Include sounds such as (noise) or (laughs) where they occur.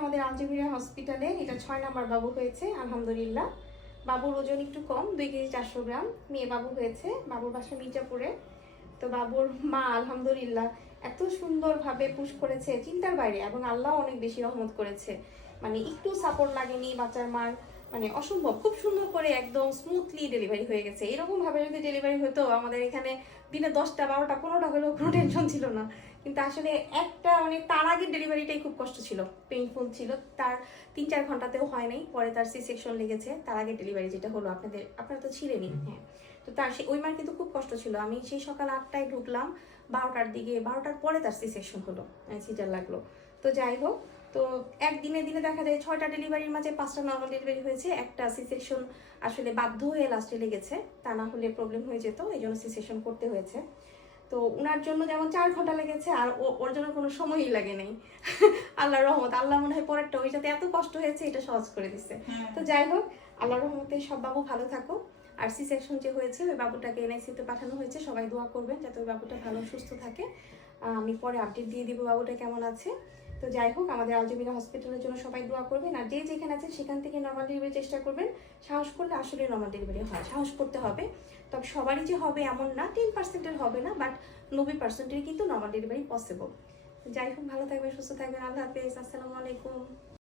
আমাদের আলজেমিরা হসপিটালে, এটা ছয় নাম্বার বাবু হয়েছে, আলহামদুলিল্লাহ। বাবুর ওজন একটু কম, দুই কেজি চারশো গ্রাম, মেয়ে বাবু হয়েছে, বাবুর বাসা মির্জাপুরে। তো বাবুর মা, আলহামদুলিল্লাহ, এত সুন্দরভাবে পুশ করেছে, চিন্তার বাইরে, এবং আল্লাহ অনেক বেশি রহমত করেছে। মানে একটু সাপোর্ট লাগেনি বাচ্চার মার। মানে অসম্ভব খুব সুন্দর করে একদম স্মুথলি ডেলিভারি হয়ে গেছে। এরকম ভাবে যদি ডেলিভারি হতো আমাদের এখানে দিনে দশটা বারোটা পনেরোটা হলেও কোনো টেনশন ছিল না। কিন্তু আসলে একটা মানে তার আগের ডেলিভারিটাই খুব কষ্ট ছিল। পেইনফুল ছিল। তার তিন চার ঘন্টাতেও হয় নাই। পরে তার সি সেকশন লেগেছে। তার আগে ডেলিভারি যেটা হলো আপনাদের আপনারা তো ছিলেনই হ্যাঁ। তো তার সে ওই মার কিন্তু খুব কষ্ট ছিল। আমি সেই সকাল আটটায় ঢুকলাম। বারোটার দিকে বারোটার পরে তার সি সেকশন হলো সিজার লাগল। তো যাই হোক তো একদিনে দিনে দেখা যায় ছয়টা ডেলিভারির মাঝে পাঁচটা নর্মাল ডেলিভারি হয়েছে। একটা সি সেকশন আসলে বাধ্য হয়ে লাস্টে লেগেছে। তা না হলে প্রবলেম হয়ে যেত এই জন্য সি সেকশন করতে হয়েছে। তো ওনার জন্য যেমন চার ঘণ্টা লেগেছে আর ওর জন্য কোনো সময়ই লাগে নেই। (laughs) আল্লাহর রহমত আল্লাহ মনে হয় পরেরটা ওইটাতে এত কষ্ট হয়েছে এটা সহজ করে দিচ্ছে তো যাই হোক আল্লাহর রহমতে সব বাবু ভালো থাকো আর সি সেকশন যে হয়েছে ওই বাবুটাকে এনআইসিতে পাঠানো হয়েছে। সবাই দোয়া করবেন যাতে ওই বাবুটা ভালো সুস্থ থাকে। আমি পরে আপডেট দিয়ে দিব বাবুটা কেমন আছে। তো যাই হোক, আমাদের আলজমিরা হসপিটালের জন্য সবাই দোয়া করবেন। আর যে যেখানে আছেন, সেখান থেকে নর্মাল ডেলিভারি চেষ্টা করবেন। সাহস করলে আসলে নর্মাল ডেলিভারি হয়, সাহস করতে হবে। তবে সবারই যে হবে এমন না টেন পার্সেন্টের হবে না বাট নব্বই পার্সেন্টের কিন্তু নর্মাল ডেলিভারি পসিবল যাই হোক, ভালো থাকবেন, সুস্থ থাকবেন। আল্লাহ হাফিজ, আসসালামু আলাইকুম।